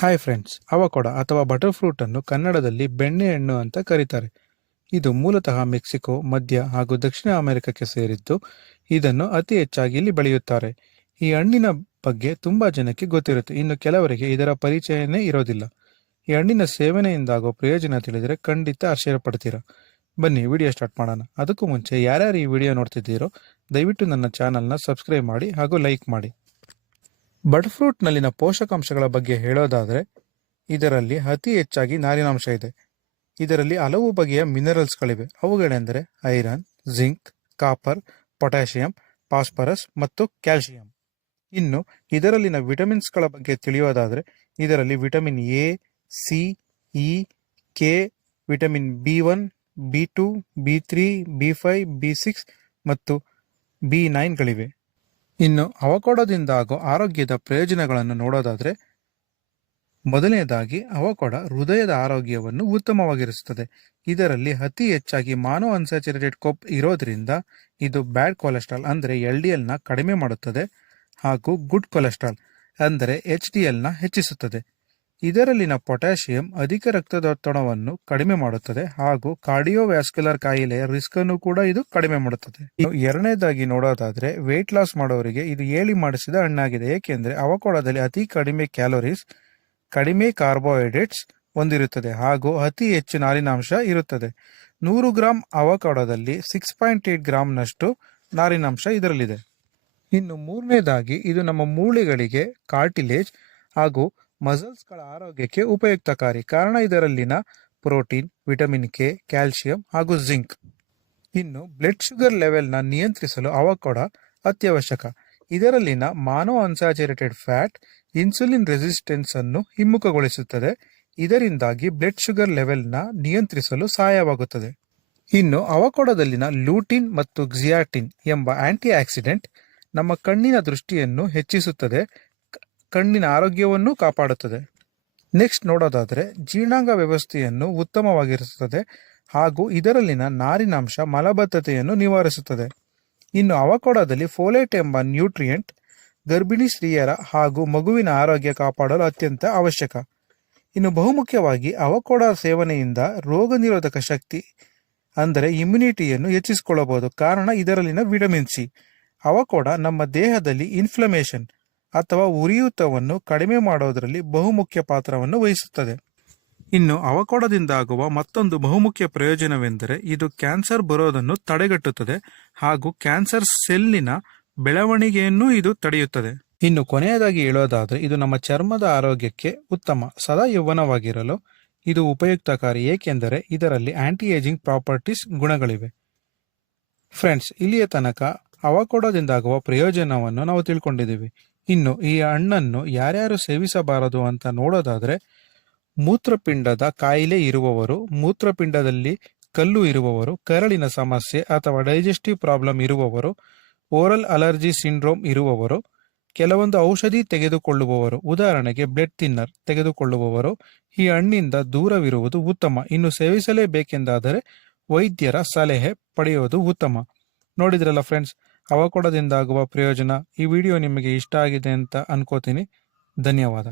Hi friends, ಅವಕೊಡ ಅಥವಾ butter fruit ಅನ್ನು ಕನ್ನಡದಲ್ಲಿ ಬೆಣ್ಣೆಹಣ್ಣು ಅಂತ ಕರೀತಾರೆ. ಇದು ಮೂಲತಃ ಮೆಕ್ಸಿಕೋ, ಮಧ್ಯ ಹಾಗೂ ದಕ್ಷಿಣ ಅಮೆರಿಕಕ್ಕೆ ಸೇರಿದ್ದು. ಇದನ್ನು ಅತಿ ಹೆಚ್ಚಾಗಿ ಇಲ್ಲಿ ಬೆಳೆಯುತ್ತಾರೆ. ಈ ಹಣ್ಣಿನ ಬಗ್ಗೆ ತುಂಬಾ ಜನಕ್ಕೆ ಗೊತ್ತಿರುತ್ತೆ, ಇನ್ನು ಕೆಲವರಿಗೆ ಇದರ ಪರಿಚಯನೇ ಇರೋದಿಲ್ಲ. ಈ ಹಣ್ಣಿನ ಸೇವನೆಯಿಂದಾಗೋ ಪ್ರಯೋಜನ ತಿಳಿದರೆ ಖಂಡಿತ ಆಶ್ಚರ್ಯ ಪಡ್ತೀರಾ. ಬನ್ನಿ ವಿಡಿಯೋ ಸ್ಟಾರ್ಟ್ ಮಾಡೋಣ. ಅದಕ್ಕೂ ಮುಂಚೆ ಯಾರ್ಯಾರು ಈ ವಿಡಿಯೋ ನೋಡ್ತಿದ್ದೀರೋ ದಯವಿಟ್ಟು ನನ್ನ ಚಾನಲ್ನ ಸಬ್ಸ್ಕ್ರೈಬ್ ಮಾಡಿ ಹಾಗೂ ಲೈಕ್ ಮಾಡಿ. ಬಟರ್ ಫ್ರೂಟ್ನಲ್ಲಿನ ಪೋಷಕಾಂಶಗಳ ಬಗ್ಗೆ ಹೇಳೋದಾದರೆ ಇದರಲ್ಲಿ ಅತಿ ಹೆಚ್ಚಾಗಿ ನಾರಿನಾಂಶ ಇದೆ. ಇದರಲ್ಲಿ ಹಲವು ಬಗೆಯ ಮಿನರಲ್ಸ್ಗಳಿವೆ. ಅವುಗಳೆಂದರೆ iron, zinc, copper, potassium, phosphorus ಮತ್ತು ಕ್ಯಾಲ್ಸಿಯಂ. ಇನ್ನು ಇದರಲ್ಲಿನ ವಿಟಮಿನ್ಸ್ಗಳ ಬಗ್ಗೆ ತಿಳಿಯೋದಾದರೆ ಇದರಲ್ಲಿ vitamin A, C, E, K, vitamin B one, B two, ಬಿ3, ಬಿ5, ಬಿ6 ಮತ್ತು ಬಿ9ಗಳಿವೆ. ಇನ್ನು ಅವಕೊಡದಿಂದ ಆಗೋ ಆರೋಗ್ಯದ ಪ್ರಯೋಜನಗಳನ್ನು ನೋಡೋದಾದರೆ ಮೊದಲನೇದಾಗಿ ಅವಕೊಡ ಹೃದಯದ ಆರೋಗ್ಯವನ್ನು ಉತ್ತಮವಾಗಿರಿಸುತ್ತದೆ. ಇದರಲ್ಲಿ ಅತಿ ಹೆಚ್ಚಾಗಿ ಮಾನೋ ಅನ್ಸ್ಯಾಚುರೇಟೆಡ್ ಕೊಬ್ಬು ಇರೋದ್ರಿಂದ ಇದು ಬ್ಯಾಡ್ ಕೊಲೆಸ್ಟ್ರಾಲ್ ಅಂದರೆ LDLನ ಕಡಿಮೆ ಮಾಡುತ್ತದೆ ಹಾಗೂ ಗುಡ್ ಕೊಲೆಸ್ಟ್ರಾಲ್ ಅಂದರೆ HDLನ ಹೆಚ್ಚಿಸುತ್ತದೆ. ಇದರಲ್ಲಿನ ಪೊಟ್ಯಾಷಿಯಂ ಅಧಿಕ ರಕ್ತದೊತ್ತಡವನ್ನು ಕಡಿಮೆ ಮಾಡುತ್ತದೆ ಹಾಗೂ ಕಾರ್ಡಿಯೋವ್ಯಾಸ್ಕ್ಯುಲರ್ ಕಾಯಿಲೆಯ ರಿಸ್ಕ್ ಅನ್ನು ಕೂಡ ಇದು ಕಡಿಮೆ ಮಾಡುತ್ತದೆ. ಎರಡನೇದಾಗಿ ನೋಡೋದಾದ್ರೆ ವೆಯ್ಟ್ ಲಾಸ್ ಮಾಡೋರಿಗೆ ಇದು ಹೇಳಿ ಮಾಡಿಸಿದ ಹಣ್ಣಾಗಿದೆ. ಏಕೆಂದರೆ ಅವಕೊಡದಲ್ಲಿ ಅತಿ ಕಡಿಮೆ ಕ್ಯಾಲೋರೀಸ್, ಕಡಿಮೆ ಕಾರ್ಬೋಹೈಡ್ರೇಟ್ಸ್ ಹೊಂದಿರುತ್ತದೆ ಹಾಗೂ ಅತಿ ಹೆಚ್ಚು ನಾರಿನಾಂಶ ಇರುತ್ತದೆ. 100 ಗ್ರಾಂ ಅವಕೊಡದಲ್ಲಿ 6.8 ಗ್ರಾಂನಷ್ಟು ನಾರಿನಾಂಶ ಇದರಲ್ಲಿದೆ. ಇನ್ನು ಮೂರನೇದಾಗಿ ಇದು ನಮ್ಮ ಮೂಳೆಗಳಿಗೆ, ಕಾರ್ಟಿಲೇಜ್ ಹಾಗೂ ಮಸಲ್ಸ್ಗಳ ಆರೋಗ್ಯಕ್ಕೆ ಉಪಯುಕ್ತಕಾರಿ. ಕಾರಣ ಇದರಲ್ಲಿನ ಪ್ರೋಟೀನ್, ವಿಟಮಿನ್ ಕೆ, ಕ್ಯಾಲ್ಸಿಯಂ ಹಾಗೂ ಜಿಂಕ್. ಇನ್ನು ಬ್ಲಡ್ ಶುಗರ್ ಲೆವೆಲ್ನ ನಿಯಂತ್ರಿಸಲು ಅವಕೊಡ ಅತ್ಯವಶ್ಯಕ. ಇದರಲ್ಲಿನ ಮಾನೋ ಅನ್ಸ್ಯಾಚುರೇಟೆಡ್ ಫ್ಯಾಟ್ ಇನ್ಸುಲಿನ್ ರೆಸಿಸ್ಟೆನ್ಸ್ ಅನ್ನು ಹಿಮ್ಮುಖಗೊಳಿಸುತ್ತದೆ. ಇದರಿಂದಾಗಿ ಬ್ಲಡ್ ಶುಗರ್ ಲೆವೆಲ್ನ ನಿಯಂತ್ರಿಸಲು ಸಹಾಯವಾಗುತ್ತದೆ. ಇನ್ನು ಅವಕೊಡದಲ್ಲಿನ ಲೂಟಿನ್ ಮತ್ತು ಕ್ಸಿಯಾಟಿನ್ ಎಂಬ ಆಂಟಿ ಆಕ್ಸಿಡೆಂಟ್ ನಮ್ಮ ಕಣ್ಣಿನ ದೃಷ್ಟಿಯನ್ನು ಹೆಚ್ಚಿಸುತ್ತದೆ, ಕಣ್ಣಿನ ಆರೋಗ್ಯವನ್ನು ಕಾಪಾಡುತ್ತದೆ. ನೆಕ್ಸ್ಟ್ ನೋಡೋದಾದರೆ ಜೀರ್ಣಾಂಗ ವ್ಯವಸ್ಥೆಯನ್ನು ಉತ್ತಮವಾಗಿರಿಸುತ್ತದೆ ಹಾಗೂ ಇದರಲ್ಲಿನ ನಾರಿನಾಂಶ ಮಲಬದ್ಧತೆಯನ್ನು ನಿವಾರಿಸುತ್ತದೆ. ಇನ್ನು ಅವಕೊಡದಲ್ಲಿ ಫೋಲೇಟ್ ಎಂಬ ನ್ಯೂಟ್ರಿಯೆಂಟ್ ಗರ್ಭಿಣಿ ಸ್ತ್ರೀಯರ ಹಾಗೂ ಮಗುವಿನ ಆರೋಗ್ಯ ಕಾಪಾಡಲು ಅತ್ಯಂತ ಅವಶ್ಯಕ. ಇನ್ನು ಬಹುಮುಖ್ಯವಾಗಿ ಅವಕೊಡ ಸೇವನೆಯಿಂದ ರೋಗ ನಿರೋಧಕ ಶಕ್ತಿ ಅಂದರೆ ಇಮ್ಯುನಿಟಿಯನ್ನು ಹೆಚ್ಚಿಸಿಕೊಳ್ಳಬಹುದು. ಕಾರಣ ಇದರಲ್ಲಿನ ವಿಟಮಿನ್ ಸಿ. ಅವಕೊಡ ನಮ್ಮ ದೇಹದಲ್ಲಿ ಇನ್ಫ್ಲಮೇಷನ್ ಅಥವಾ ಉರಿಯೂತವನ್ನು ಕಡಿಮೆ ಮಾಡೋದರಲ್ಲಿ ಬಹುಮುಖ್ಯ ಪಾತ್ರವನ್ನು ವಹಿಸುತ್ತದೆ. ಇನ್ನು ಅವಕೊಡದಿಂದ ಆಗುವ ಮತ್ತೊಂದು ಬಹುಮುಖ್ಯ ಪ್ರಯೋಜನವೆಂದರೆ ಇದು ಕ್ಯಾನ್ಸರ್ ಬರೋದನ್ನು ತಡೆಗಟ್ಟುತ್ತದೆ ಹಾಗೂ ಕ್ಯಾನ್ಸರ್ ಸೆಲ್ಲಿನ ಬೆಳವಣಿಗೆಯನ್ನು ಇದು ತಡೆಯುತ್ತದೆ. ಇನ್ನು ಕೊನೆಯದಾಗಿ ಹೇಳೋದಾದರೆ ಇದು ನಮ್ಮ ಚರ್ಮದ ಆರೋಗ್ಯಕ್ಕೆ ಉತ್ತಮ. ಸದಾ ಯೌವನವಾಗಿರಲು ಇದು ಉಪಯುಕ್ತಕಾರಿ, ಏಕೆಂದರೆ ಇದರಲ್ಲಿ ಆಂಟಿ ಏಜಿಂಗ್ ಪ್ರಾಪರ್ಟೀಸ್ ಗುಣಗಳಿವೆ. ಫ್ರೆಂಡ್ಸ್, ಇಲ್ಲಿಯ ತನಕ ಅವಕೊಡದಿಂದಾಗುವ ಪ್ರಯೋಜನವನ್ನು ನಾವು ತಿಳ್ಕೊಂಡಿದ್ದೀವಿ. ಇನ್ನು ಈ ಹಣ್ಣನ್ನು ಯಾರ್ಯಾರು ಸೇವಿಸಬಾರದು ಅಂತ ನೋಡೋದಾದರೆ ಮೂತ್ರಪಿಂಡದ ಕಾಯಿಲೆ ಇರುವವರು, ಮೂತ್ರಪಿಂಡದಲ್ಲಿ ಕಲ್ಲು ಇರುವವರು, ಕರಳಿನ ಸಮಸ್ಯೆ ಅಥವಾ ಡೈಜೆಸ್ಟಿವ್ ಪ್ರಾಬ್ಲಮ್ ಇರುವವರು, ಓರಲ್ ಅಲರ್ಜಿ ಸಿಂಡ್ರೋಮ್ ಇರುವವರು, ಕೆಲವೊಂದು ಔಷಧಿ ತೆಗೆದುಕೊಳ್ಳುವವರು, ಉದಾಹರಣೆಗೆ ಬ್ಲಡ್ ಥಿನ್ನರ್ ತೆಗೆದುಕೊಳ್ಳುವವರು ಈ ಹಣ್ಣಿಂದ ದೂರವಿರುವುದು ಉತ್ತಮ. ಇನ್ನು ಸೇವಿಸಲೇಬೇಕೆಂದಾದರೆ ವೈದ್ಯರ ಸಲಹೆ ಪಡೆಯುವುದು ಉತ್ತಮ. ನೋಡಿದ್ರಲ್ಲ ಫ್ರೆಂಡ್ಸ್, ಅವಕೊಡದಿಂದ ಆಗುವ ಪ್ರಯೋಜನ. ಈ ವಿಡಿಯೋ ನಿಮಗೆ ಇಷ್ಟ ಆಗಿದೆ ಅಂತ ಅನ್ಕೋತೀನಿ. ಧನ್ಯವಾದ.